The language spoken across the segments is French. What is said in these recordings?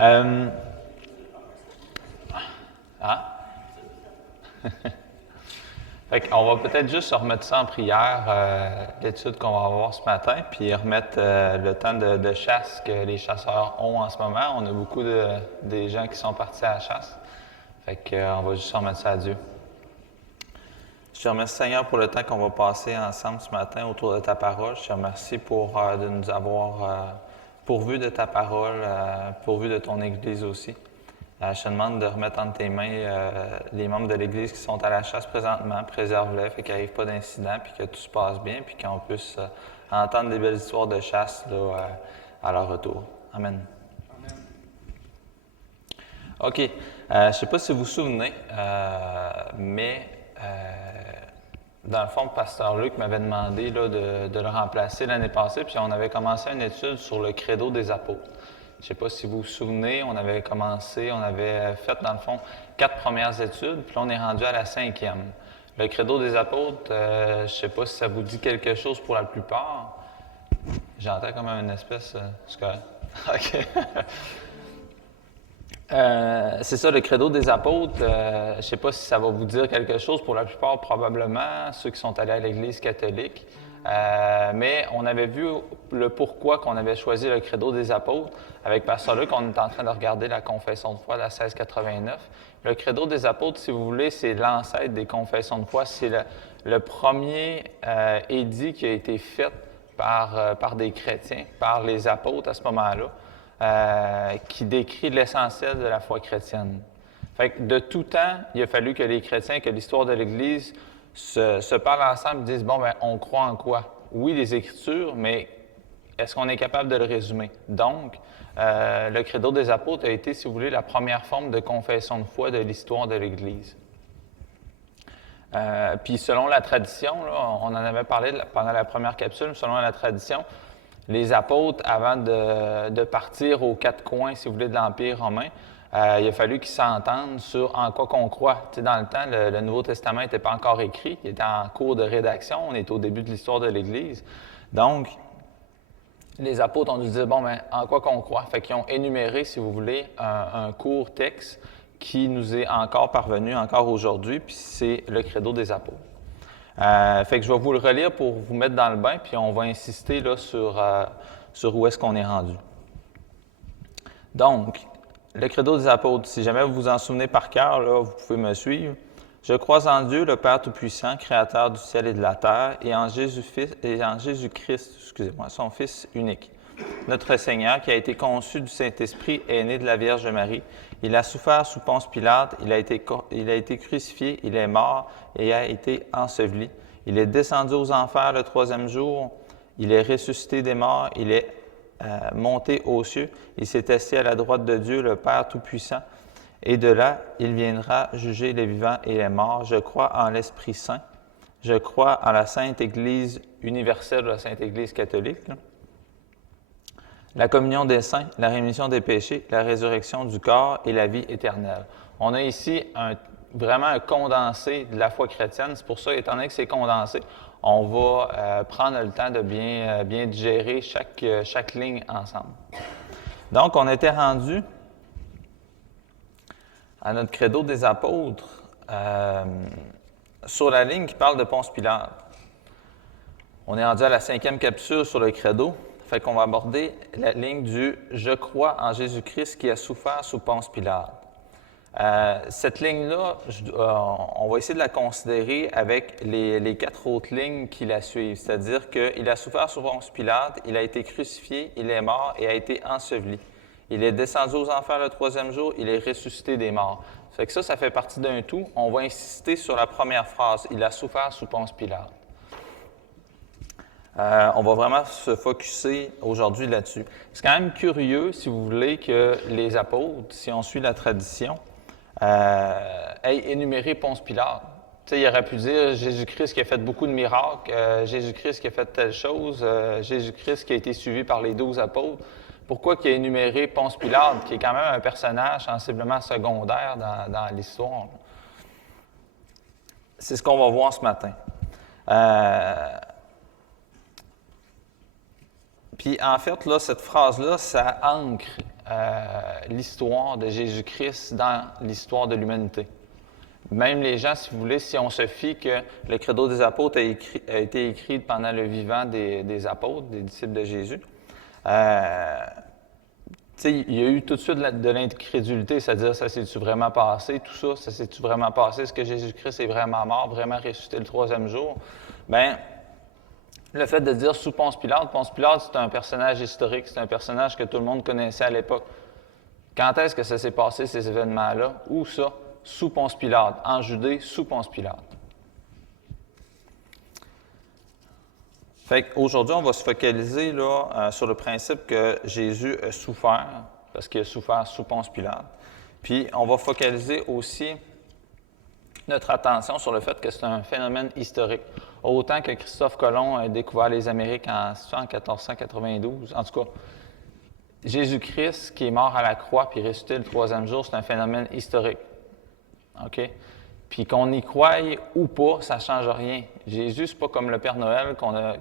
Euh, hein? Fait qu'on va peut-être juste remettre ça en prière, l'étude qu'on va avoir ce matin, puis remettre le temps de chasse que les chasseurs ont en ce moment. On a beaucoup des gens qui sont partis à la chasse. Fait qu'on va juste remettre ça à Dieu. Je te remercie, Seigneur, pour le temps qu'on va passer ensemble ce matin autour de ta parole. Je te remercie pour de nous avoir pourvu de ta parole, pourvu de ton Église aussi. Je te demande de remettre entre tes mains les membres de l'Église qui sont à la chasse présentement, préserve-les, fait qu'il n'y arrive pas d'incident, puis que tout se passe bien, puis qu'on puisse entendre des belles histoires de chasse là, à leur retour. Amen. Amen. OK. Je ne sais pas si vous vous souvenez, mais dans le fond, le pasteur Luc m'avait demandé là, de le remplacer l'année passée, puis on avait commencé une étude sur le credo des apôtres. Je ne sais pas si vous vous souvenez, on avait fait dans le fond 4 premières études, puis là on est rendu à la 5e. Le credo des apôtres, je ne sais pas si ça vous dit quelque chose pour la plupart. J'entends comme une espèce... c'est correct? OK. C'est ça, le credo des apôtres. Je ne sais pas si ça va vous dire quelque chose. Pour la plupart, probablement, ceux qui sont allés à l'Église catholique. Mais on avait vu le pourquoi qu'on avait choisi le credo des apôtres. Avec Pasteur Luc, on est en train de regarder la confession de foi, la 1689. Le credo des apôtres, si vous voulez, c'est l'ancêtre des confessions de foi. C'est le premier édit qui a été fait par des chrétiens, par les apôtres à ce moment-là, qui décrit l'essentiel de la foi chrétienne. Fait que de tout temps, il a fallu que les chrétiens, que l'histoire de l'Église se parlent ensemble et disent, bon, bien, on croit en quoi? Oui, les Écritures, mais est-ce qu'on est capable de le résumer? Donc, le credo des apôtres a été, si vous voulez, la première forme de confession de foi de l'histoire de l'Église. Puis selon la tradition, là, on en avait parlé pendant la première capsule, selon la tradition, les apôtres, avant de partir aux 4 coins, si vous voulez, de l'Empire romain, il a fallu qu'ils s'entendent sur en quoi qu'on croit. Tu sais, dans le temps, le Nouveau Testament n'était pas encore écrit, il était en cours de rédaction, on est au début de l'histoire de l'Église. Donc, les apôtres ont dû dire, bon, bien, en quoi qu'on croit? Fait qu'ils ont énuméré, si vous voulez, un court texte qui nous est encore parvenu, encore aujourd'hui, puis c'est le credo des apôtres. Fait que je vais vous le relire pour vous mettre dans le bain, puis on va insister là, sur où est-ce qu'on est rendu. Donc, le credo des apôtres, si jamais vous vous en souvenez par cœur, là, vous pouvez me suivre. Je crois en Dieu, le Père Tout-Puissant, Créateur du ciel et de la terre, et en Jésus-Christ, son Fils unique, notre Seigneur, qui a été conçu du Saint-Esprit, est né de la Vierge Marie. Il a souffert sous Ponce Pilate, il a été crucifié, il est mort et a été enseveli. Il est descendu aux enfers le 3e jour, il est ressuscité des morts, il est monté aux cieux, il s'est assis à la droite de Dieu, le Père Tout-Puissant, et de là, il viendra juger les vivants et les morts. Je crois en l'Esprit Saint, je crois en la Sainte Église universelle, la Sainte Église catholique, là. La communion des saints, la rémission des péchés, la résurrection du corps et la vie éternelle. On a ici vraiment un condensé de la foi chrétienne. C'est pour ça, étant donné que c'est condensé, on va prendre le temps de bien digérer chaque ligne ensemble. Donc, on était rendu à notre credo des apôtres sur la ligne qui parle de Ponce Pilate. On est rendu à la 5e capsule sur le credo. Fait qu'on va aborder la ligne du « Je crois en Jésus-Christ qui a souffert sous Ponce Pilate ». Cette ligne-là, on va essayer de la considérer avec les 4 autres lignes qui la suivent. C'est-à-dire qu'il a souffert sous Ponce Pilate, il a été crucifié, il est mort et a été enseveli. Il est descendu aux enfers le 3e jour, il est ressuscité des morts. Fait que ça fait partie d'un tout. On va insister sur la première phrase, « Il a souffert sous Ponce Pilate ». On va vraiment se focusser aujourd'hui là-dessus. C'est quand même curieux, si vous voulez, que les apôtres, si on suit la tradition, aient énuméré Ponce Pilate. Tu sais, il aurait pu dire Jésus-Christ qui a fait beaucoup de miracles, Jésus-Christ qui a fait telle chose, Jésus-Christ qui a été suivi par les 12 apôtres. Pourquoi qu'il a énuméré Ponce Pilate, qui est quand même un personnage sensiblement secondaire dans l'histoire? C'est ce qu'on va voir ce matin. Puis en fait, là, cette phrase-là, ça ancre l'histoire de Jésus-Christ dans l'histoire de l'humanité. Même les gens, si vous voulez, si on se fie que le Credo des apôtres a été écrit pendant le vivant des apôtres, des disciples de Jésus, il y a eu tout de suite de l'incrédulité, c'est-à-dire, ça s'est-tu vraiment passé, tout ça, ça s'est-tu vraiment passé, est-ce que Jésus-Christ est vraiment mort, vraiment ressuscité le troisième jour? Bien, le fait de dire sous Ponce Pilate, c'est un personnage historique, c'est un personnage que tout le monde connaissait à l'époque. Quand est-ce que ça s'est passé, ces événements-là? Où ça? Sous Ponce Pilate, en Judée, sous Ponce Pilate. Fait qu'aujourd'hui, on va se focaliser là, sur le principe que Jésus a souffert, parce qu'il a souffert sous Ponce Pilate. Puis, on va focaliser aussi notre attention sur le fait que c'est un phénomène historique. Autant que Christophe Colomb a découvert les Amériques en 1492, en tout cas, Jésus-Christ qui est mort à la croix puis ressuscité le troisième jour, c'est un phénomène historique. OK? Puis qu'on y croie ou pas, ça ne change rien. Jésus, ce n'est pas comme le Père Noël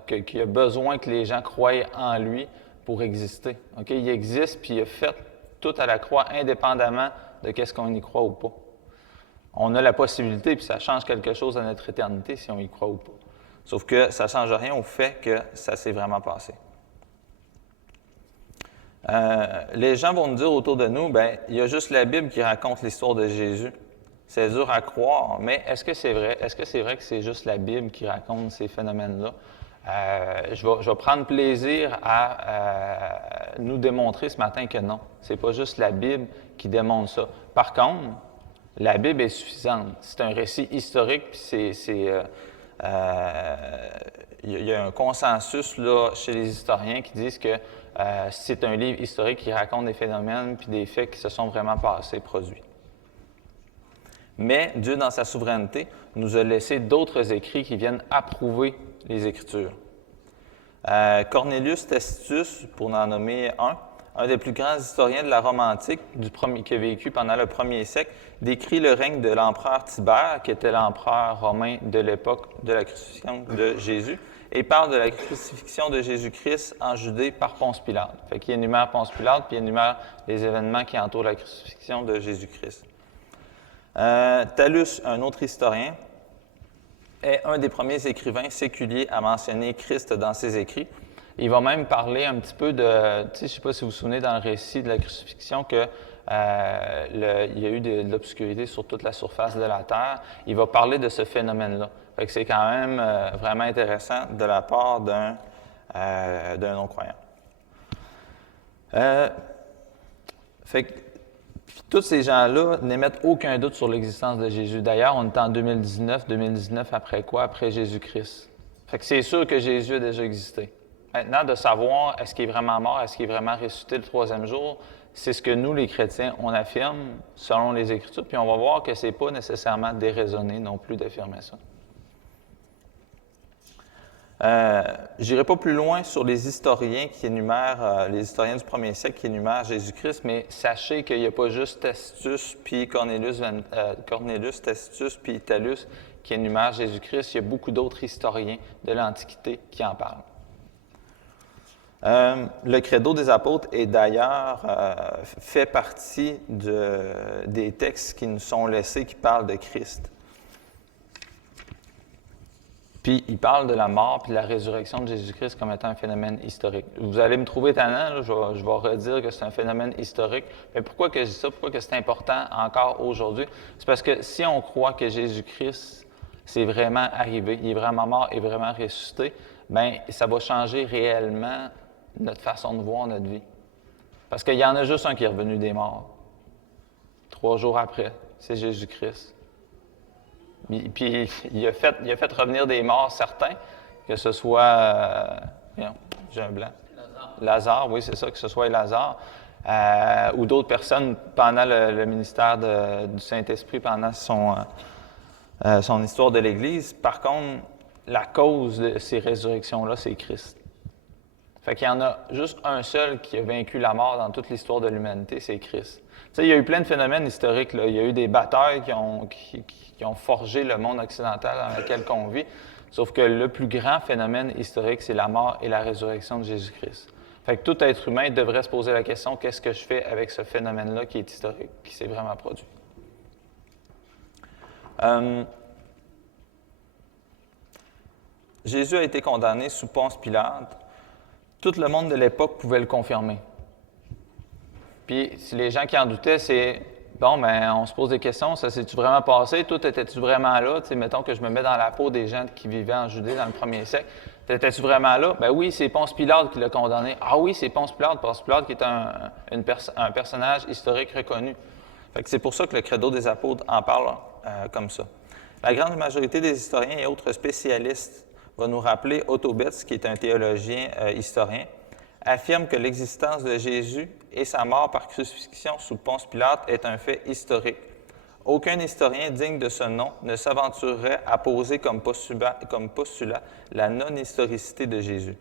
qui a besoin que les gens croient en lui pour exister. OK? Il existe, puis il a fait tout à la croix indépendamment de qu'est-ce qu'on y croit ou pas. On a la possibilité, puis ça change quelque chose à notre éternité si on y croit ou pas. Sauf que ça ne change rien au fait que ça s'est vraiment passé. Les gens vont nous dire autour de nous, bien, il y a juste la Bible qui raconte l'histoire de Jésus. C'est dur à croire, mais est-ce que c'est vrai? Est-ce que c'est vrai que c'est juste la Bible qui raconte ces phénomènes-là? Je vais prendre plaisir à nous démontrer ce matin que non. Ce n'est pas juste la Bible qui démontre ça. Par contre, la Bible est suffisante. C'est un récit historique, puis il y a un consensus là, chez les historiens qui disent que c'est un livre historique qui raconte des phénomènes puis des faits qui se sont vraiment passés, produits. Mais Dieu, dans sa souveraineté, nous a laissé d'autres écrits qui viennent approuver les Écritures. Cornelius Tacitus, pour en nommer un des plus grands historiens de la Rome antique, qui a vécu pendant le 1er siècle, décrit le règne de l'empereur Tibère, qui était l'empereur romain de l'époque de la crucifixion de Jésus, et parle de la crucifixion de Jésus-Christ en Judée par Ponce Pilate. Fait qu'il énumère Ponce Pilate, puis il énumère les événements qui entourent la crucifixion de Jésus-Christ. Thallus, un autre historien, est un des premiers écrivains séculiers à mentionner Christ dans ses écrits. Il va même parler un petit peu de, je ne sais pas si vous vous souvenez dans le récit de la crucifixion qu'il y a eu de l'obscurité sur toute la surface de la terre. Il va parler de ce phénomène-là. Fait que c'est quand même vraiment intéressant de la part d'un non-croyant. Fait que tous ces gens-là n'émettent aucun doute sur l'existence de Jésus. D'ailleurs, on est en 2019 après quoi? Après Jésus-Christ. Fait que c'est sûr que Jésus a déjà existé. Maintenant, de savoir est-ce qu'il est vraiment mort, est-ce qu'il est vraiment ressuscité le troisième jour, c'est ce que nous, les chrétiens, on affirme selon les Écritures, puis on va voir que ce n'est pas nécessairement déraisonné non plus d'affirmer ça. Je n'irai pas plus loin sur les historiens qui énumèrent, les historiens du 1er siècle qui énumèrent Jésus-Christ, mais sachez qu'il n'y a pas juste Tacitus, puis Cornelius, Tacitus, puis Thallus qui énumèrent Jésus-Christ. Il y a beaucoup d'autres historiens de l'Antiquité qui en parlent. Le Credo des apôtres est d'ailleurs fait partie des textes qui nous sont laissés qui parlent de Christ. Puis il parle de la mort et de la résurrection de Jésus-Christ comme étant un phénomène historique. Vous allez me trouver étonnant, là, je vais redire que c'est un phénomène historique. Mais pourquoi que je dis ça? Pourquoi que c'est important encore aujourd'hui? C'est parce que si on croit que Jésus-Christ, c'est vraiment arrivé, il est vraiment mort et vraiment ressuscité, bien, ça va changer réellement notre façon de voir notre vie. Parce qu'il y en a juste un qui est revenu des morts. 3 jours après, c'est Jésus-Christ. Puis il a fait revenir des morts certains, que ce soit, j'ai un blanc. Lazare, oui, c'est ça, que ce soit Lazare, ou d'autres personnes pendant le ministère du Saint-Esprit, pendant son histoire de l'Église. Par contre, la cause de ces résurrections-là, c'est Christ. Fait qu'il y en a juste un seul qui a vaincu la mort dans toute l'histoire de l'humanité, c'est Christ. Tu sais, il y a eu plein de phénomènes historiques, là. Il y a eu des batailles qui ont forgé le monde occidental dans lequel on vit, sauf que le plus grand phénomène historique, c'est la mort et la résurrection de Jésus-Christ. Fait que tout être humain devrait se poser la question, qu'est-ce que je fais avec ce phénomène-là qui est historique, qui s'est vraiment produit? Jésus a été condamné sous Ponce Pilate. Tout le monde de l'époque pouvait le confirmer. Puis, si les gens qui en doutaient, c'est bon, ben, on se pose des questions, ça s'est-tu vraiment passé? Toi, étais-tu vraiment là? Tu sais, mettons que je me mets dans la peau des gens qui vivaient en Judée dans le premier siècle. Étais-tu vraiment là? Ben oui, c'est Ponce Pilate qui l'a condamné. Ah oui, c'est Ponce Pilate qui est un personnage historique reconnu. Fait que c'est pour ça que le Credo des apôtres en parle comme ça. La grande majorité des historiens et autres spécialistes va nous rappeler Otto Betz, qui est un théologien historien, affirme que l'existence de Jésus et sa mort par crucifixion sous Ponce Pilate est un fait historique. Aucun historien digne de ce nom ne s'aventurerait à poser comme postulat la non-historicité de Jésus.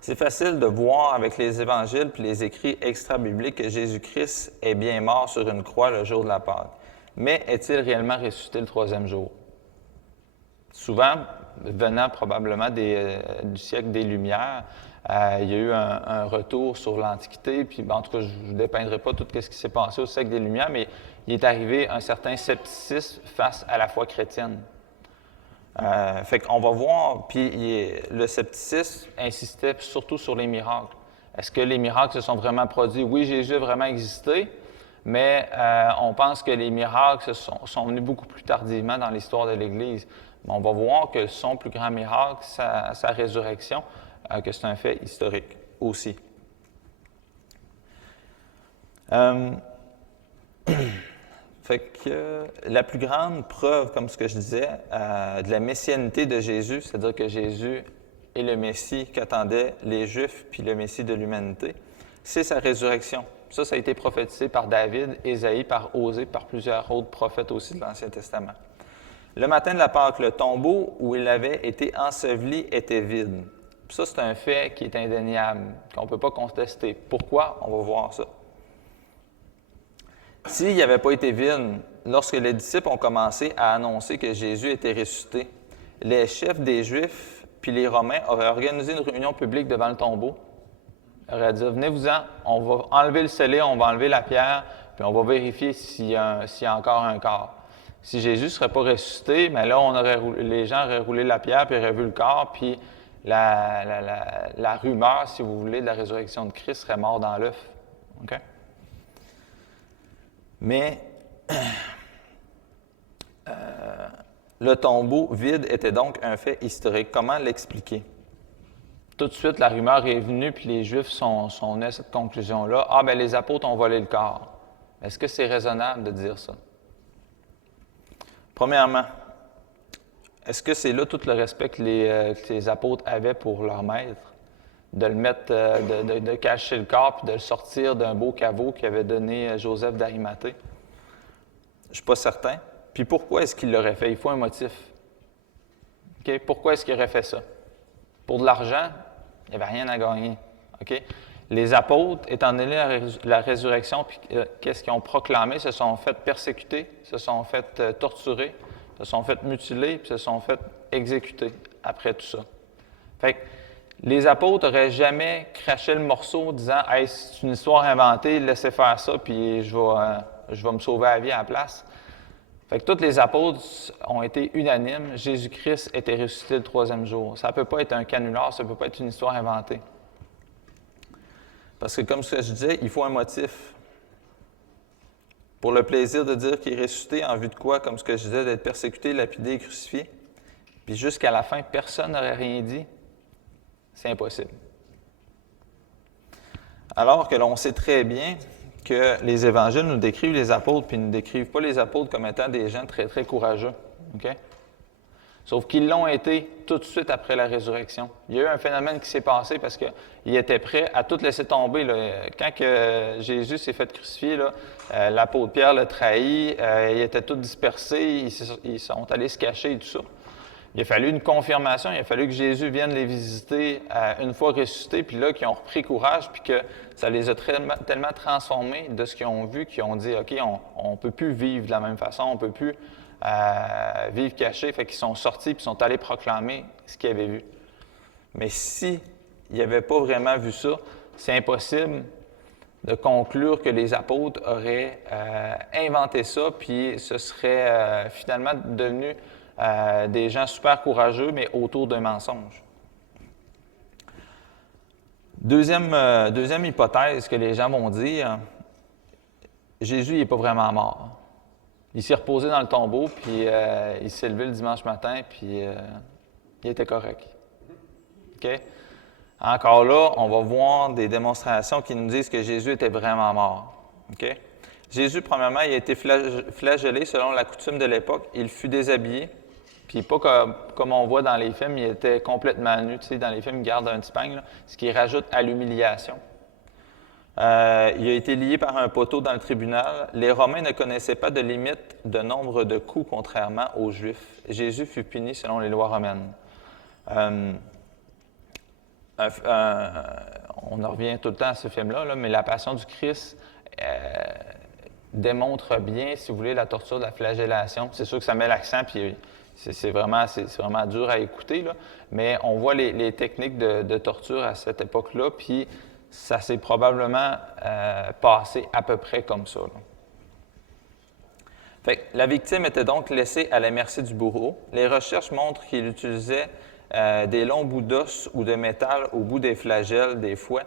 C'est facile de voir avec les évangiles puis les écrits extra-bibliques que Jésus-Christ est bien mort sur une croix le jour de la Pâque. Mais est-il réellement ressuscité le troisième jour? Souvent, venant probablement du siècle des Lumières, il y a eu un retour sur l'Antiquité, puis en tout cas, je ne dépeindrai pas tout ce qui s'est passé au siècle des Lumières, mais il est arrivé un certain scepticisme face à la foi chrétienne. Fait qu'on va voir, puis le scepticisme insistait surtout sur les miracles. Est-ce que les miracles se sont vraiment produits? Oui, Jésus a vraiment existé, mais on pense que les miracles sont venus beaucoup plus tardivement dans l'histoire de l'Église. Mais on va voir que son plus grand miracle, sa résurrection, que c'est un fait historique aussi. Fait que la plus grande preuve, comme ce que je disais, de la messianité de Jésus, c'est-à-dire que Jésus est le Messie qu'attendaient les Juifs puis le Messie de l'humanité, c'est sa résurrection. Ça a été prophétisé par David, Ésaïe, par Osée, par plusieurs autres prophètes aussi de l'Ancien Testament. Le matin de la Pâque, le tombeau où il avait été enseveli était vide. Puis ça, c'est un fait qui est indéniable, qu'on ne peut pas contester. Pourquoi? On va voir ça. S'il n'avait pas été vide, lorsque les disciples ont commencé à annoncer que Jésus était ressuscité, les chefs des Juifs puis les Romains auraient organisé une réunion publique devant le tombeau. Ils auraient dit, venez-vous-en, on va enlever le scellé, on va enlever la pierre, puis on va vérifier s'il y a encore un corps. Si Jésus ne serait pas ressuscité, bien là, les gens auraient roulé la pierre, puis auraient vu le corps, puis la rumeur, si vous voulez, de la résurrection de Christ serait mort dans l'œuf. OK? Mais le tombeau vide était donc un fait historique. Comment l'expliquer? Tout de suite, la rumeur est venue, puis les Juifs sont nés à cette conclusion-là. Ah, bien, les apôtres ont volé le corps. Est-ce que c'est raisonnable de dire ça? Premièrement, est-ce que c'est là tout le respect que les apôtres avaient pour leur maître? De le mettre, de cacher le corps, puis de le sortir d'un beau caveau qu'avait donné Joseph d'Arimathée? Je ne suis pas certain. Puis pourquoi est-ce qu'il l'aurait fait? Il faut un motif. Okay? Pourquoi est-ce qu'il aurait fait ça? Pour de l'argent, il n'y avait rien à gagner. Okay? Les apôtres, étant donné la résurrection, puis qu'est-ce qu'ils ont proclamé, se sont fait persécuter, se sont fait torturer, se sont fait mutiler, puis se sont fait exécuter après tout ça. Fait que les apôtres n'auraient jamais craché le morceau en disant « Hey, c'est une histoire inventée, laissez faire ça, puis je vais me sauver la vie à la place. » Fait que tous les apôtres ont été unanimes. Jésus-Christ était ressuscité le troisième jour. Ça ne peut pas être un canular, ça ne peut pas être une histoire inventée. Parce que, comme ce que je disais, il faut un motif. Pour le plaisir de dire qu'il est ressuscité, en vue de quoi? Comme ce que je disais, d'être persécuté, lapidé et crucifié. Puis jusqu'à la fin, personne n'aurait rien dit. C'est impossible. Alors que l'on sait très bien que les évangiles nous décrivent les apôtres, puis ils ne décrivent pas les apôtres comme étant des gens très, très courageux. Okay? Sauf qu'ils l'ont été tout de suite après la résurrection. Il y a eu un phénomène qui s'est passé parce qu'ils étaient prêts à tout laisser tomber. Là. Quand que Jésus s'est fait crucifier, l'apôtre Pierre l'a trahi, ils étaient tous dispersés, ils sont allés se cacher et tout ça. Il a fallu une confirmation, il a fallu que Jésus vienne les visiter une fois ressuscités, puis là, qu'ils ont repris courage, puis que ça les a tellement transformés de ce qu'ils ont vu, qu'ils ont dit, OK, on ne peut plus vivre de la même façon, on ne peut plus vivre cachés, fait qu'ils sont sortis, puis sont allés proclamer ce qu'ils avaient vu. Mais si il n'avait pas vraiment vu ça. C'est impossible de conclure que les apôtres auraient inventé ça, puis ce serait finalement devenu des gens super courageux, mais autour d'un mensonge. Deuxième hypothèse que les gens vont dire, Jésus n'est pas vraiment mort. Il s'est reposé dans le tombeau, puis il s'est levé le dimanche matin, puis il était correct. OK? Encore là, on va voir des démonstrations qui nous disent que Jésus était vraiment mort. OK? Jésus, premièrement, il a été flagellé selon la coutume de l'époque. Il fut déshabillé, puis pas comme on voit dans les films, il était complètement nu. Tu sais, dans les films, il garde un petit peigne, là, ce qui rajoute à l'humiliation. Il a été lié par un poteau dans le tribunal. Les Romains ne connaissaient pas de limite de nombre de coups, contrairement aux Juifs. Jésus fut puni selon les lois romaines. On en revient tout le temps à ce film-là, là, mais la Passion du Christ démontre bien, si vous voulez, la torture de la flagellation. C'est sûr que ça met l'accent, puis c'est vraiment dur à écouter, là, mais on voit les techniques de torture à cette époque-là, puis ça s'est probablement passé à peu près comme ça. Fait que la victime était donc laissée à la merci du bourreau. Les recherches montrent qu'il utilisait des longs bouts d'os ou de métal au bout des flagelles, des fouets.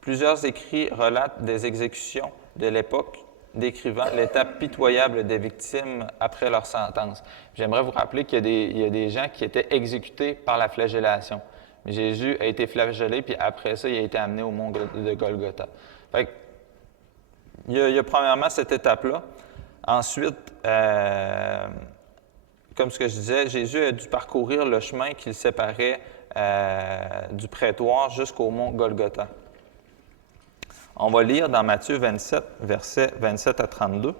Plusieurs écrits relatent des exécutions de l'époque, décrivant l'état pitoyable des victimes après leur sentence. J'aimerais vous rappeler qu'il y a des gens qui étaient exécutés par la flagellation. Mais Jésus a été flagellé, puis après ça, il a été amené au mont de Golgotha. Fait que, il y a premièrement cette étape-là. Ensuite, comme ce que je disais, Jésus a dû parcourir le chemin qui le séparait du prétoire jusqu'au mont Golgotha. On va lire dans Matthieu 27, versets 27 à 32.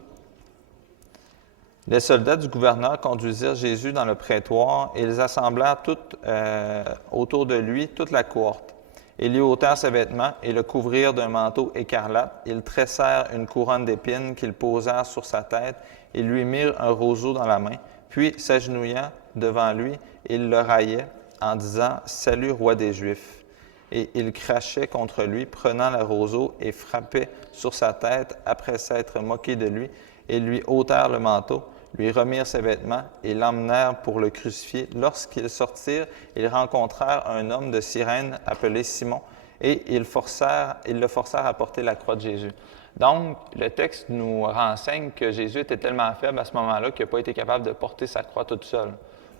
Les soldats du gouverneur conduisirent Jésus dans le prétoire et ils assemblèrent autour de lui toute la cohorte. Ils lui ôtèrent ses vêtements et le couvrirent d'un manteau écarlate. Ils tressèrent une couronne d'épines qu'ils posèrent sur sa tête et lui mirent un roseau dans la main. Puis, s'agenouillant devant lui, ils le raillaient en disant « Salut, roi des Juifs ». Et ils crachaient contre lui, prenant le roseau et frappaient sur sa tête après s'être moqués de lui. Et lui ôtèrent le manteau, lui remirent ses vêtements et l'emmenèrent pour le crucifier. Lorsqu'ils sortirent, ils rencontrèrent un homme de Cyrène appelé Simon et ils le forcèrent à porter la croix de Jésus. Donc, le texte nous renseigne que Jésus était tellement faible à ce moment-là qu'il n'a pas été capable de porter sa croix toute seule.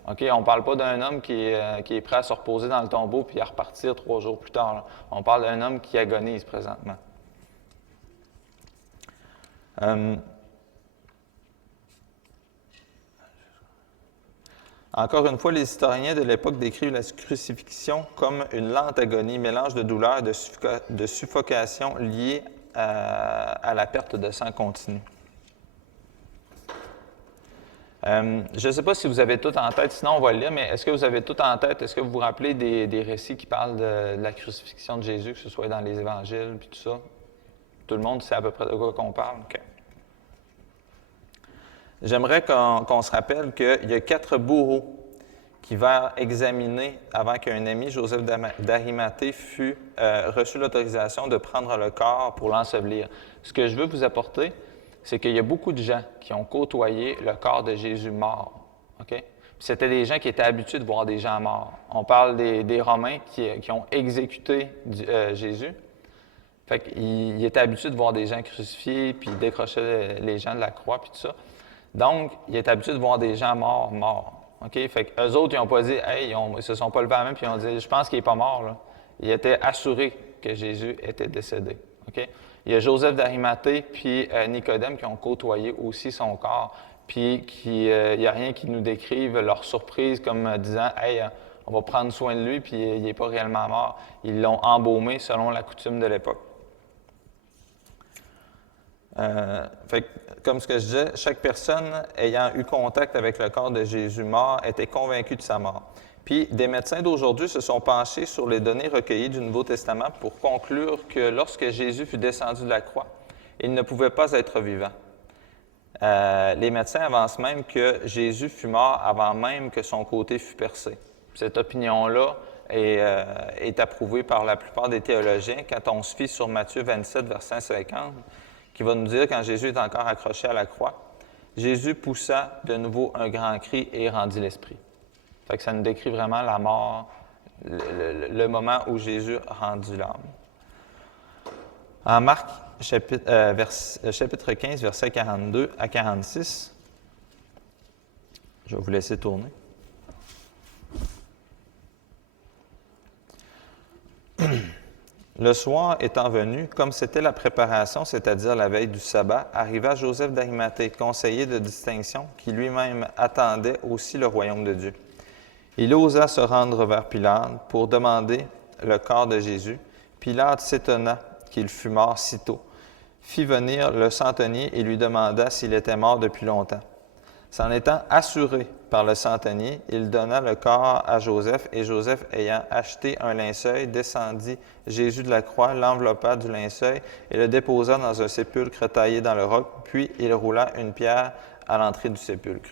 Okay? On ne parle pas d'un homme qui est prêt à se reposer dans le tombeau puis à repartir 3 jours plus tard. Là. On parle d'un homme qui agonise présentement. Encore une fois, les historiens de l'époque décrivent la crucifixion comme une lente agonie, mélange de douleur et de suffocation liée à la perte de sang continue. Je ne sais pas si vous avez tout en tête, sinon on va le lire, mais est-ce que vous avez tout en tête? Est-ce que vous vous rappelez des récits qui parlent de la crucifixion de Jésus, que ce soit dans les évangiles puis tout ça? Tout le monde sait à peu près de quoi qu'on parle? Okay. J'aimerais qu'on se rappelle qu'il y a 4 bourreaux qui vinrent examiner avant qu'un ami, Joseph d'Arimathée, fût reçu l'autorisation de prendre le corps pour l'ensevelir. Ce que je veux vous apporter, c'est qu'il y a beaucoup de gens qui ont côtoyé le corps de Jésus mort. Okay? C'était des gens qui étaient habitués de voir des gens morts. On parle des Romains qui ont exécuté Jésus. Fait qu'ils étaient habitués de voir des gens crucifiés, puis décrocher les gens de la croix, puis tout ça. Donc, ils étaient habitués de voir des gens morts. Okay? Fait qu'eux autres, ils n'ont pas dit « Hey, ils se sont pas levés à la main, puis ils ont dit « Je pense qu'il n'est pas mort. » là. Ils étaient assurés que Jésus était décédé. Okay? Il y a Joseph d'Arimathée puis Nicodème qui ont côtoyé aussi son corps, puis il n'y a rien qui nous décrive leur surprise comme disant « Hey, on va prendre soin de lui, puis il n'est pas réellement mort. » Ils l'ont embaumé selon la coutume de l'époque. Fait que, comme ce que je disais, chaque personne ayant eu contact avec le corps de Jésus mort était convaincue de sa mort. Puis des médecins d'aujourd'hui se sont penchés sur les données recueillies du Nouveau Testament pour conclure que lorsque Jésus fut descendu de la croix, il ne pouvait pas être vivant. Les médecins avancent même que Jésus fut mort avant même que son côté fût percé. Cette opinion-là est approuvé par la plupart des théologiens quand on se fie sur Matthieu 27, verset 50, qui va nous dire, quand Jésus est encore accroché à la croix, « Jésus poussa de nouveau un grand cri et rendit l'esprit. » Fait que ça nous décrit vraiment la mort, le moment où Jésus a rendu l'âme. En Marc, chapitre 15, versets 42 à 46, je vais vous laisser tourner. Le soir étant venu, comme c'était la préparation, c'est-à-dire la veille du sabbat, arriva Joseph d'Arimathée, conseiller de distinction, qui lui-même attendait aussi le royaume de Dieu. Il osa se rendre vers Pilate pour demander le corps de Jésus. Pilate s'étonna qu'il fût mort si tôt, fit venir le centenier et lui demanda s'il était mort depuis longtemps. S'en étant assuré par le centenier, il donna le corps à Joseph, et Joseph, ayant acheté un linceul, descendit Jésus de la croix, l'enveloppa du linceul et le déposa dans un sépulcre taillé dans le roc, puis il roula une pierre à l'entrée du sépulcre.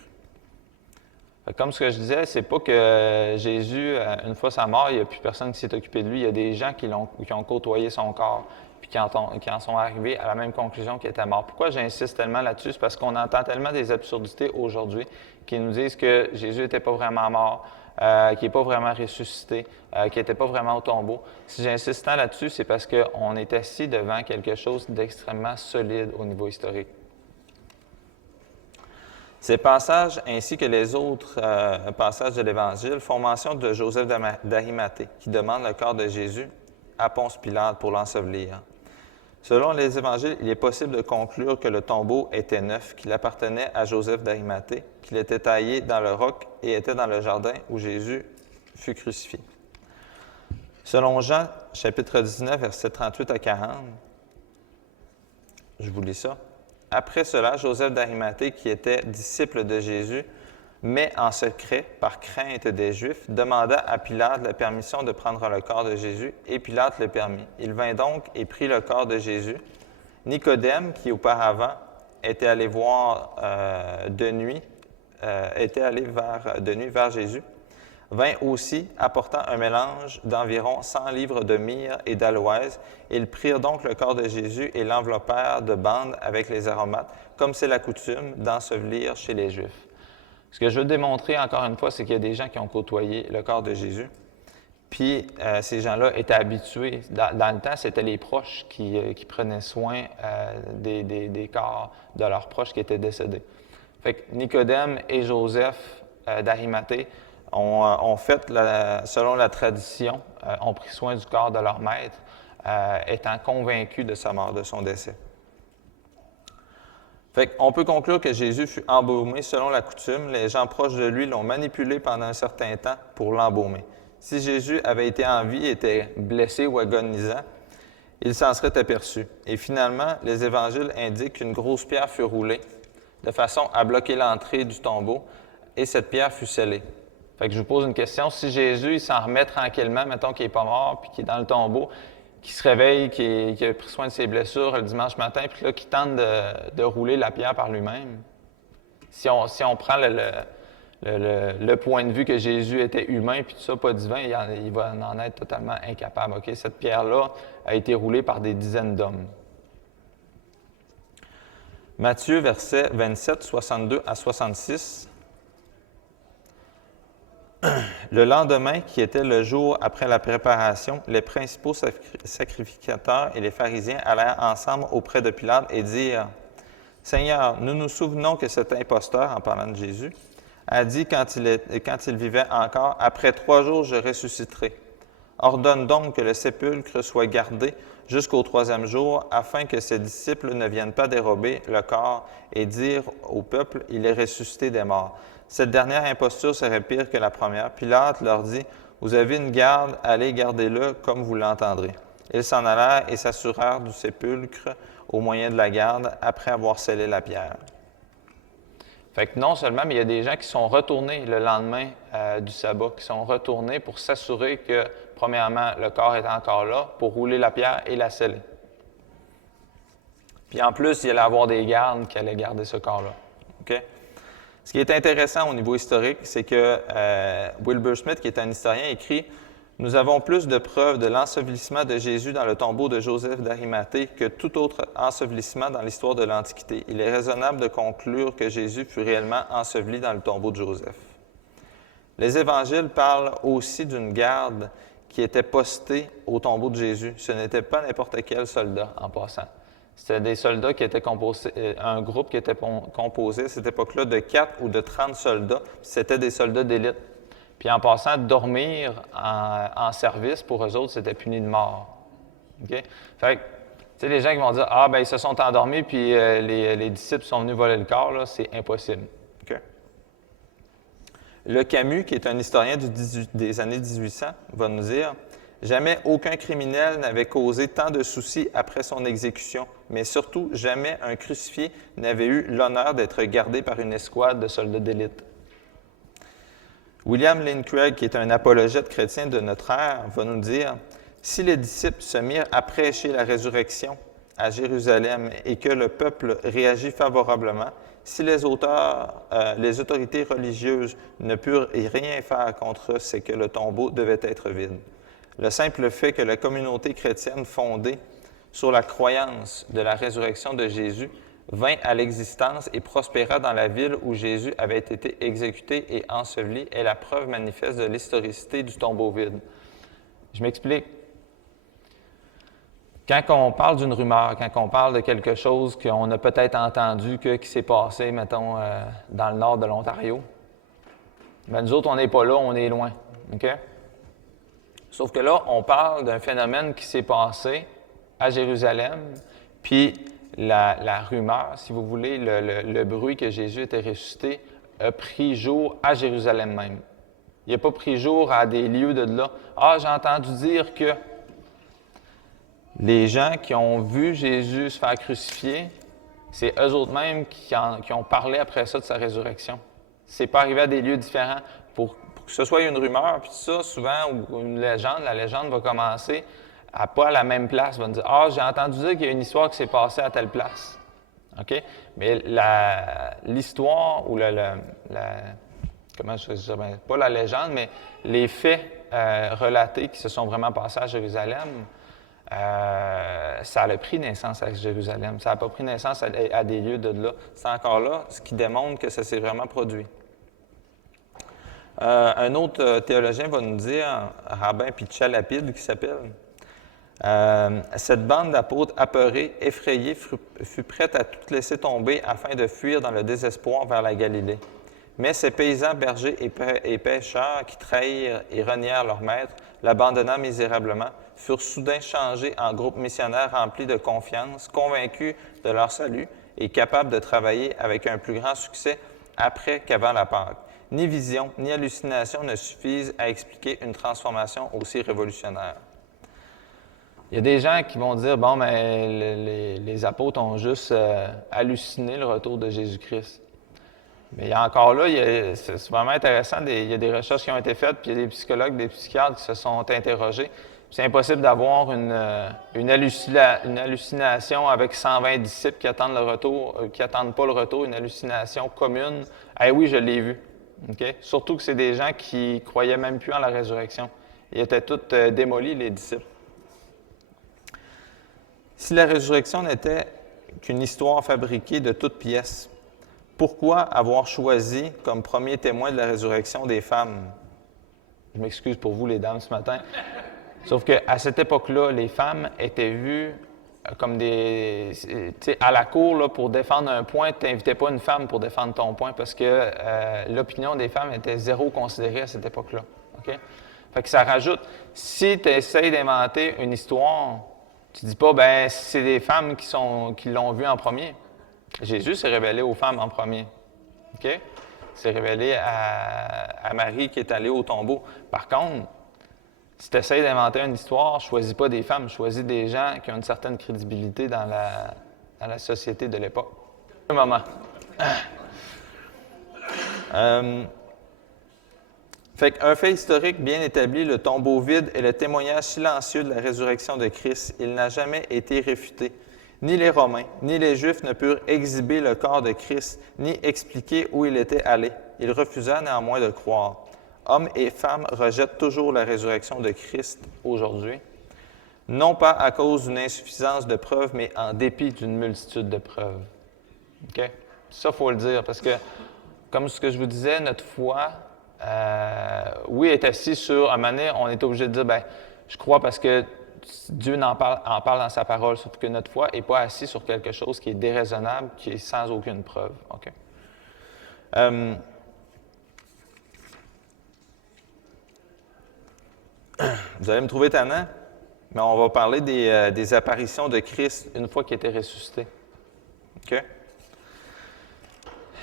Comme ce que je disais, c'est pas que Jésus, une fois sa mort, il n'y a plus personne qui s'est occupé de lui. Il y a des gens qui ont côtoyé son corps, puis qui en sont arrivés à la même conclusion qu'il était mort. Pourquoi j'insiste tellement là-dessus? C'est parce qu'on entend tellement des absurdités aujourd'hui qui nous disent que Jésus n'était pas vraiment mort, qu'il n'est pas vraiment ressuscité, qu'il n'était pas vraiment au tombeau. Si j'insiste tant là-dessus, c'est parce qu'on est assis devant quelque chose d'extrêmement solide au niveau historique. Ces passages, ainsi que les autres passages de l'Évangile, font mention de Joseph d'Arimathée, qui demande le corps de Jésus à Ponce Pilate pour l'ensevelir. Selon les Évangiles, il est possible de conclure que le tombeau était neuf, qu'il appartenait à Joseph d'Arimathée, qu'il était taillé dans le roc et était dans le jardin où Jésus fut crucifié. Selon Jean, chapitre 19, versets 38 à 40, je vous lis ça. Après cela, Joseph d'Arimathée, qui était disciple de Jésus, mais en secret, par crainte des Juifs, demanda à Pilate la permission de prendre le corps de Jésus, et Pilate le permit. Il vint donc et prit le corps de Jésus. Nicodème, qui auparavant était allé voir de nuit vers Jésus, vint aussi, apportant un mélange d'environ 100 livres de myrrhe et d'aloès. Ils prirent donc le corps de Jésus et l'enveloppèrent de bandes avec les aromates, comme c'est la coutume d'ensevelir chez les Juifs. Ce que je veux démontrer encore une fois, c'est qu'il y a des gens qui ont côtoyé le corps de Jésus. Puis ces gens-là étaient habitués. Dans le temps, c'était les proches qui prenaient soin des corps de leurs proches qui étaient décédés. Fait que Nicodème et Joseph d'Arimathée ont fait, selon la tradition, ont pris soin du corps de leur maître, étant convaincus de sa mort, de son décès. On peut conclure que Jésus fut embaumé selon la coutume. Les gens proches de lui l'ont manipulé pendant un certain temps pour l'embaumer. Si Jésus avait été en vie, était blessé ou agonisant, il s'en serait aperçu. Et finalement, les évangiles indiquent qu'une grosse pierre fut roulée de façon à bloquer l'entrée du tombeau, et cette pierre fut scellée. Fait que je vous pose une question. Si Jésus il s'en remet tranquillement, mettons qu'il n'est pas mort, puis qu'il est dans le tombeau, qu'il se réveille, qu'il a pris soin de ses blessures le dimanche matin, puis là, qu'il tente de rouler la pierre par lui-même, si on prend le point de vue que Jésus était humain, puis tout ça, pas divin, il va en être totalement incapable. Okay? Cette pierre-là a été roulée par des dizaines d'hommes. Matthieu, versets 27, 62 à 66. Le lendemain, qui était le jour après la préparation, les principaux sacrificateurs et les pharisiens allèrent ensemble auprès de Pilate et dirent « Seigneur, nous nous souvenons que cet imposteur, en parlant de Jésus, a dit quand il vivait encore, « Après 3 jours, je ressusciterai. Ordonne donc que le sépulcre soit gardé jusqu'au 3e jour, afin que ses disciples ne viennent pas dérober le corps et dire au peuple, il est ressuscité des morts. » Cette dernière imposture serait pire que la première. Pilate leur dit, « Vous avez une garde, allez, gardez-le comme vous l'entendrez. » Ils s'en allèrent et s'assurèrent du sépulcre au moyen de la garde, après avoir scellé la pierre. Fait que non seulement, mais il y a des gens qui sont retournés le lendemain du sabbat, qui sont retournés pour s'assurer que, premièrement, le corps est encore là, pour rouler la pierre et la sceller. Puis en plus, il allait y avoir des gardes qui allaient garder ce corps-là. OK? Ce qui est intéressant au niveau historique, c'est que Wilbur Smith, qui est un historien, écrit Nous avons plus de preuves de l'ensevelissement de Jésus dans le tombeau de Joseph d'Arimathée que tout autre ensevelissement dans l'histoire de l'Antiquité. Il est raisonnable de conclure que Jésus fut réellement enseveli dans le tombeau de Joseph. Les évangiles parlent aussi d'une garde qui était postée au tombeau de Jésus. Ce n'était pas n'importe quel soldat, en passant. C'était des soldats qui étaient composés, un groupe qui était composé à cette époque-là de 4 ou de 30 soldats. C'était des soldats d'élite. Puis en passant, dormir en service, pour eux autres, c'était puni de mort. Okay? Fait que, tu sais, les gens qui vont dire « Ah, ben ils se sont endormis, puis les disciples sont venus voler le corps », là, c'est impossible. Okay? Le Camus, qui est un historien des années 1800, va nous dire « Jamais aucun criminel n'avait causé tant de soucis après son exécution, mais surtout jamais un crucifié n'avait eu l'honneur d'être gardé par une escouade de soldats d'élite. » William Lane Craig, qui est un apologète chrétien de notre ère, va nous dire « Si les disciples se mirent à prêcher la résurrection à Jérusalem et que le peuple réagit favorablement, si les autorités religieuses ne purent rien faire contre c'est que le tombeau devait être vide. Le simple fait que la communauté chrétienne fondée sur la croyance de la résurrection de Jésus vint à l'existence et prospéra dans la ville où Jésus avait été exécuté et enseveli est la preuve manifeste de l'historicité du tombeau vide. » Je m'explique. Quand on parle d'une rumeur, quand on parle de quelque chose qu'on a peut-être entendu qui s'est passé, mettons, dans le nord de l'Ontario, bien, nous autres, on n'est pas là, on est loin. Okay? Sauf que là, on parle d'un phénomène qui s'est passé à Jérusalem, puis la rumeur, si vous voulez, le bruit que Jésus était ressuscité, a pris jour à Jérusalem même. Il n'a pas pris jour à des lieux de là. « Ah, j'ai entendu dire que... » Les gens qui ont vu Jésus se faire crucifier, c'est eux autres mêmes qui ont parlé après ça de sa résurrection. C'est pas arrivé à des lieux différents. Pour que ce soit une rumeur, puis ça, souvent, ou une légende, la légende va commencer à pas à la même place. Va nous dire « Ah, j'ai entendu dire qu'il y a une histoire qui s'est passée à telle place. » OK? Mais l'histoire ou comment je dis ça? Bien, pas la légende, mais les faits relatés qui se sont vraiment passés à Jérusalem, ça a pris naissance à Jérusalem. Ça n'a pas pris naissance à des lieux de là. C'est encore là ce qui démontre que ça s'est vraiment produit. Un autre théologien va nous dire, Rabbin Pitcha-Lapide qui s'appelle, cette bande d'apôtres apeurés, effrayés, fut prête à tout laisser tomber afin de fuir dans le désespoir vers la Galilée. Mais ces paysans, bergers et pêcheurs qui trahirent et renièrent leur maître, l'abandonnant misérablement, furent soudain changés en groupes missionnaires remplis de confiance, convaincus de leur salut et capables de travailler avec un plus grand succès après qu'avant la Pâque. Ni vision, ni hallucination ne suffisent à expliquer une transformation aussi révolutionnaire. Il y a des gens qui vont dire, bon, mais les apôtres ont juste halluciné le retour de Jésus-Christ. Mais il y a encore là, c'est vraiment intéressant, il y a des recherches qui ont été faites, puis il y a des psychologues, des psychiatres qui se sont interrogés. C'est impossible d'avoir une hallucination avec 120 disciples qui attendent le retour, qui n'attendent pas le retour, une hallucination commune. Eh oui, je l'ai vu. Okay? Surtout que c'est des gens qui ne croyaient même plus en la résurrection. Ils étaient tous démolis, les disciples. Si la résurrection n'était qu'une histoire fabriquée de toutes pièces, pourquoi avoir choisi comme premier témoin de la résurrection des femmes? Je m'excuse pour vous, les dames, ce matin. Sauf qu'à cette époque-là, les femmes étaient vues comme des... Tu sais, à la cour, là, pour défendre un point, tu n'invitais pas une femme pour défendre ton point parce que l'opinion des femmes était zéro considérée à cette époque-là. Okay? Fait que ça rajoute... Si tu essaies d'inventer une histoire, tu ne dis pas, ben c'est des femmes qui l'ont vu en premier. Jésus s'est révélé aux femmes en premier. OK? Il s'est révélé à Marie qui est allée au tombeau. Par contre, si tu essaies d'inventer une histoire, ne choisis pas des femmes, choisis des gens qui ont une certaine crédibilité dans la société de l'époque. Un moment. Un fait historique bien établi, le tombeau vide est le témoignage silencieux de la résurrection de Christ. Il n'a jamais été réfuté. Ni les Romains, ni les Juifs ne purent exhiber le corps de Christ, ni expliquer où il était allé. Il refusa néanmoins de croire. hommes et femmes rejettent toujours la résurrection de Christ aujourd'hui, non pas à cause d'une insuffisance de preuves, mais en dépit d'une multitude de preuves. OK? Ça, il faut le dire, parce que, comme ce que je vous disais, notre foi, oui, est assise sur, à un moment donné, on est obligé de dire, bien, je crois parce que Dieu en parle dans sa parole, sauf que notre foi n'est pas assise sur quelque chose qui est déraisonnable, qui est sans aucune preuve. OK? Vous allez me trouver tannant, mais on va parler des apparitions de Christ une fois qu'il était ressuscité. OK?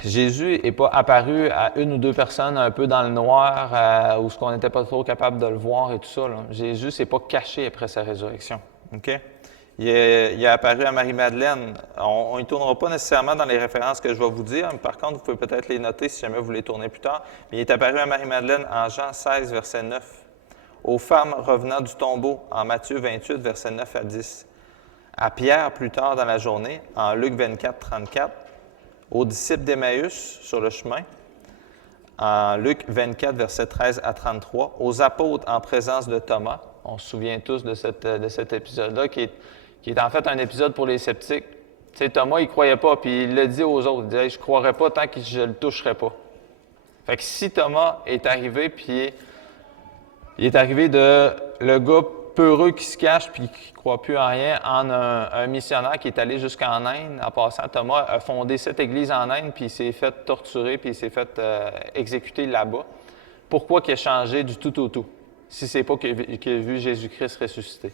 Jésus n'est pas apparu à une ou deux personnes un peu dans le noir, où on n'était pas trop capable de le voir et tout ça. Là. Jésus ne s'est pas caché après sa résurrection. OK? Il est apparu à Marie-Madeleine. On n'y tournera pas nécessairement dans les références que je vais vous dire, mais par contre, vous pouvez peut-être les noter si jamais vous les tournez plus tard. Mais il est apparu à Marie-Madeleine en Jean 16, verset 9. Aux femmes revenant du tombeau en Matthieu 28, verset 9 à 10. À Pierre, plus tard dans la journée, en Luc 24, 34. Aux disciples d'Emmaüs sur le chemin, en Luc 24, verset 13 à 33, aux apôtres en présence de Thomas. On se souvient tous de cet épisode-là, qui est en fait un épisode pour les sceptiques. Tu sais, Thomas, il ne croyait pas, puis il le dit aux autres. Il disait, je ne croirais pas tant que je ne le toucherais pas. Fait que si Thomas est arrivé, puis il est arrivé de le gars peureux qui se cache puis qui ne croit plus en rien, en un missionnaire qui est allé jusqu'en Inde. En passant, Thomas a fondé cette église en Inde, puis il s'est fait torturer, puis il s'est fait exécuter là-bas. Pourquoi qu'il a changé du tout au tout, si ce n'est pas qu'il a vu Jésus-Christ ressuscité?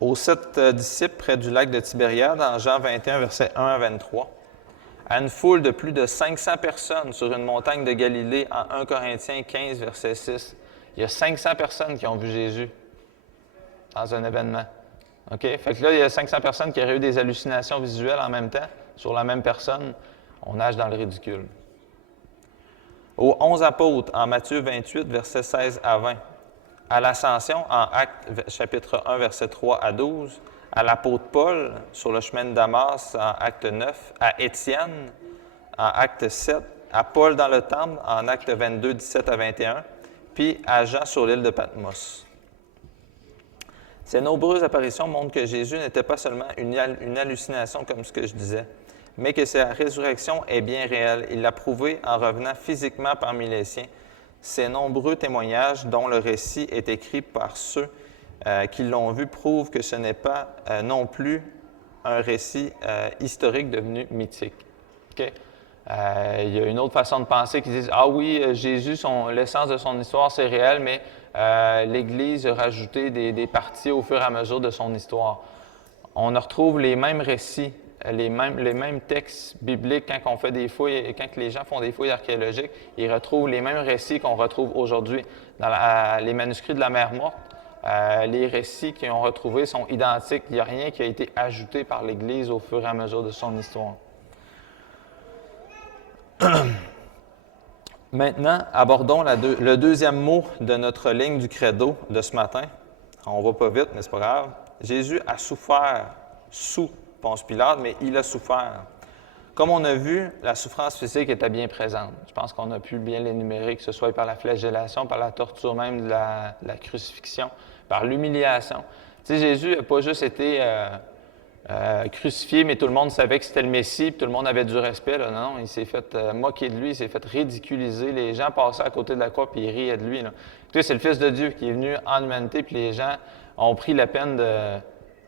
Aux 7 disciples près du lac de Tibériade, en Jean 21, versets 1 à 23, à une foule de plus de 500 personnes sur une montagne de Galilée, en 1 Corinthiens 15, verset 6. Il y a 500 personnes qui ont vu Jésus dans un événement. OK? Fait que là, il y a 500 personnes qui auraient eu des hallucinations visuelles en même temps, sur la même personne. On nage dans le ridicule. Aux 11 apôtres, en Matthieu 28, versets 16 à 20. À l'Ascension, en Actes, chapitre 1, versets 3 à 12. À l'apôtre Paul, sur le chemin de Damas, en Acte 9, à Étienne, en Acte 7, à Paul dans le temple, en Acte 22, 17 à 21, puis à Jean sur l'île de Patmos. Ces nombreuses apparitions montrent que Jésus n'était pas seulement une hallucination, comme ce que je disais, mais que sa résurrection est bien réelle. Il l'a prouvé en revenant physiquement parmi les siens. Ces nombreux témoignages, dont le récit est écrit par ceux qui l'ont vu, prouvent que ce n'est pas non plus un récit historique devenu mythique. Okay? Il y a une autre façon de penser qui dit « Ah oui, Jésus, l'essence de son histoire, c'est réel, mais l'Église a rajouté des parties au fur et à mesure de son histoire. » On retrouve les mêmes récits, les mêmes textes bibliques quand on fait des fouilles, quand les gens font des fouilles archéologiques, ils retrouvent les mêmes récits qu'on retrouve aujourd'hui dans les manuscrits de la Mer Morte. Les récits qu'ils ont retrouvés sont identiques. Il n'y a rien qui a été ajouté par l'Église au fur et à mesure de son histoire. Maintenant, abordons le deuxième mot de notre ligne du credo de ce matin. On va pas vite, mais c'est pas grave. Jésus a souffert sous Ponce Pilate, mais il a souffert. Comme on a vu, la souffrance physique était bien présente. Je pense qu'on a pu bien l'énumérer, que ce soit par la flagellation, par la torture même de la crucifixion, par l'humiliation. Tu sais, Jésus n'a pas juste été crucifié, mais tout le monde savait que c'était le Messie, puis tout le monde avait du respect. Là. Non, il s'est fait moquer de lui, il s'est fait ridiculiser. Les gens passaient à côté de la croix, puis ils riaient de lui. Là. Tu sais, c'est le Fils de Dieu qui est venu en humanité, puis les gens ont pris la peine de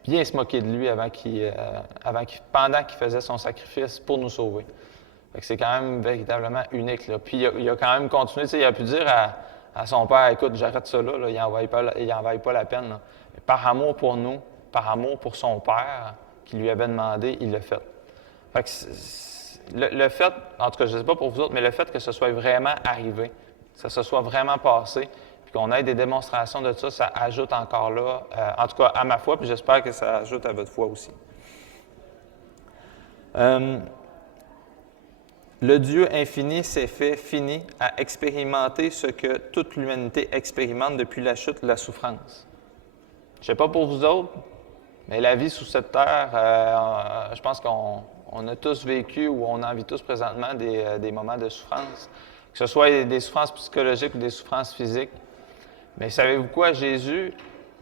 bien se moquer de lui pendant qu'il faisait son sacrifice pour nous sauver. Fait que c'est quand même véritablement unique. Là. Puis il a quand même continué. Il a pu dire à son père, écoute, j'arrête ça là, il n'envahit pas la peine. Là. Par amour pour nous, par amour pour son père qui lui avait demandé, il l'a fait. Fait que le fait, en tout cas, je ne sais pas pour vous autres, mais le fait que ce soit vraiment arrivé, que ça se soit vraiment passé, qu'on ait des démonstrations de ça, ça ajoute encore là, en tout cas à ma foi, puis j'espère que ça ajoute à votre foi aussi. Le Dieu infini s'est fait fini à expérimenter ce que toute l'humanité expérimente depuis la chute, la souffrance. Je ne sais pas pour vous autres, mais la vie sous cette terre, je pense qu'on On a tous vécu ou on en vit tous présentement des moments de souffrance, que ce soit des souffrances psychologiques ou des souffrances physiques. Mais savez-vous quoi? Jésus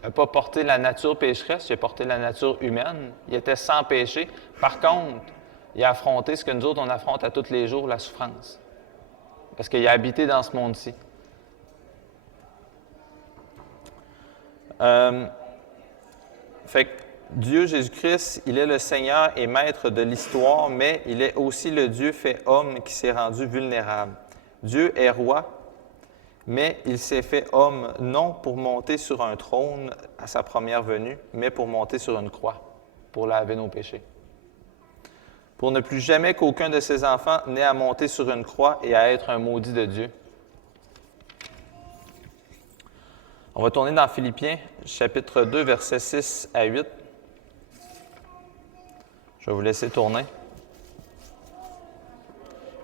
n'a pas porté la nature pécheresse, il a porté la nature humaine. Il était sans péché. Par contre, il a affronté ce que nous autres, on affronte à tous les jours, la souffrance. Parce qu'il a habité dans ce monde-ci. Fait que Dieu, Jésus-Christ, il est le Seigneur et Maître de l'histoire, mais il est aussi le Dieu fait homme qui s'est rendu vulnérable. Dieu est roi, mais il s'est fait homme non pour monter sur un trône à sa première venue, mais pour monter sur une croix, pour laver nos péchés. Pour ne plus jamais qu'aucun de ses enfants n'ait à monter sur une croix et à être un maudit de Dieu. On va tourner dans Philippiens, chapitre 2, versets 6 à 8. Je vais vous laisser tourner.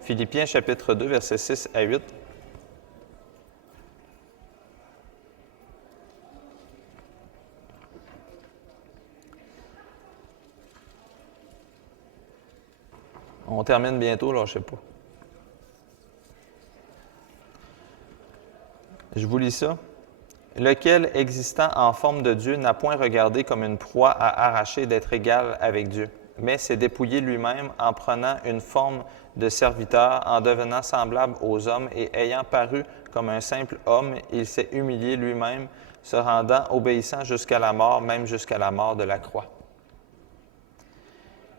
Philippiens, chapitre 2, versets 6 à 8. On termine bientôt, là, je ne sais pas. Je vous lis ça. Lequel, existant en forme de Dieu, n'a point regardé comme une proie à arracher d'être égal avec Dieu, mais s'est dépouillé lui-même en prenant une forme de serviteur, en devenant semblable aux hommes et ayant paru comme un simple homme, il s'est humilié lui-même, se rendant obéissant jusqu'à la mort, même jusqu'à la mort de la croix.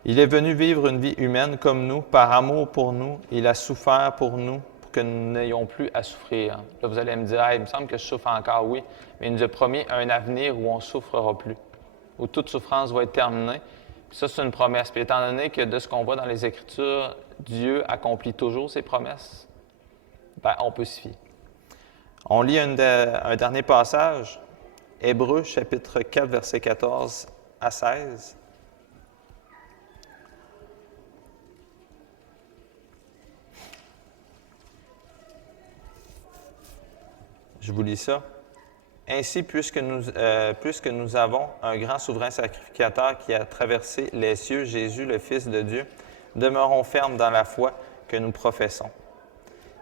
Il est venu vivre une vie humaine comme nous, par amour pour nous. Il a souffert pour nous, pour que nous n'ayons plus à souffrir. Là, vous allez me dire, il me semble que je souffre encore, oui, mais il nous a promis un avenir où on ne souffrera plus, où toute souffrance va être terminée. Puis ça, c'est une promesse. Puis étant donné que de ce qu'on voit dans les Écritures, Dieu accomplit toujours ses promesses, bien, on peut s'y fier. On lit un dernier passage, Hébreux, chapitre 4, versets 14 à 16. Je vous lis ça. Ainsi, puisque nous avons un grand souverain sacrificateur qui a traversé les cieux, Jésus, le Fils de Dieu, demeurons fermes dans la foi que nous professons.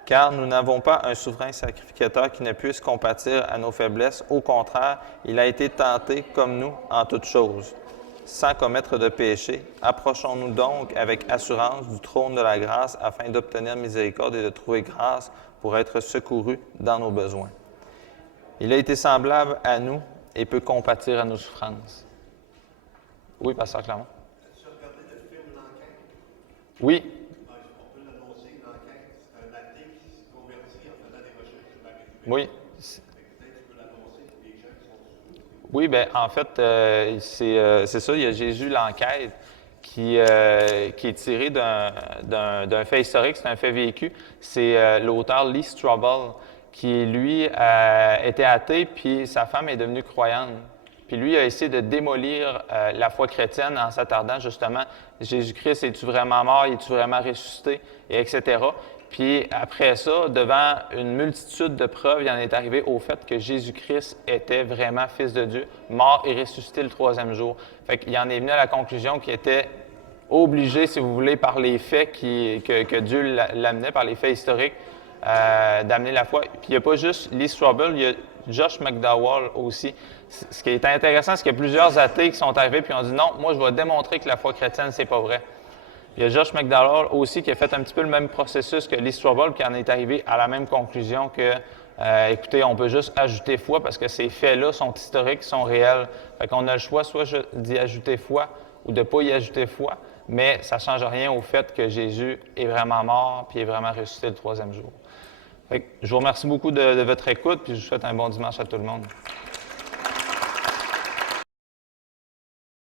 Car nous n'avons pas un souverain sacrificateur qui ne puisse compatir à nos faiblesses. Au contraire, il a été tenté comme nous en toutes choses, sans commettre de péché. Approchons-nous donc avec assurance du trône de la grâce afin d'obtenir miséricorde et de trouver grâce pour être secourus dans nos besoins. Il a été semblable à nous et peut compatir à nos souffrances. Oui, pasteur Clermont. As-tu regardé le film L'Enquête? Oui. On peut l'annoncer, L'Enquête. C'est un athée qui se convertit en faisant des recherches sur la résurrection. Oui. Peut-être tu peux l'annoncer pour les gens qui sont dessus. Oui, bien, en fait, c'est ça. Il y a Jésus, L'Enquête, qui est tiré d'un fait historique, c'est un fait vécu. C'est l'auteur Lee Strobel, qui, lui, était athée, puis sa femme est devenue croyante. Puis lui a essayé de démolir la foi chrétienne en s'attardant justement, Jésus-Christ, es-tu vraiment mort, es-tu vraiment ressuscité, et etc. Puis après ça, devant une multitude de preuves, il en est arrivé au fait que Jésus-Christ était vraiment Fils de Dieu, mort et ressuscité le troisième jour. Fait qu'il en est venu à la conclusion qu'il était obligé, si vous voulez, par les faits que Dieu l'amenait, par les faits historiques, d'amener la foi. Puis il n'y a pas juste Lee Strobel, il y a Josh McDowell aussi. Ce qui est intéressant, c'est qu'il y a plusieurs athées qui sont arrivés et ont dit non, moi je vais démontrer que la foi chrétienne, c'est pas vrai. Il y a Josh McDowell aussi qui a fait un petit peu le même processus que Lee Strobel, qui en est arrivé à la même conclusion que, écoutez, on peut juste ajouter foi parce que ces faits-là sont historiques, sont réels. Fait qu'on a le choix soit d'y ajouter foi ou de ne pas y ajouter foi, mais ça ne change rien au fait que Jésus est vraiment mort puis est vraiment ressuscité le troisième jour. Fait que je vous remercie beaucoup de votre écoute puis je vous souhaite un bon dimanche à tout le monde.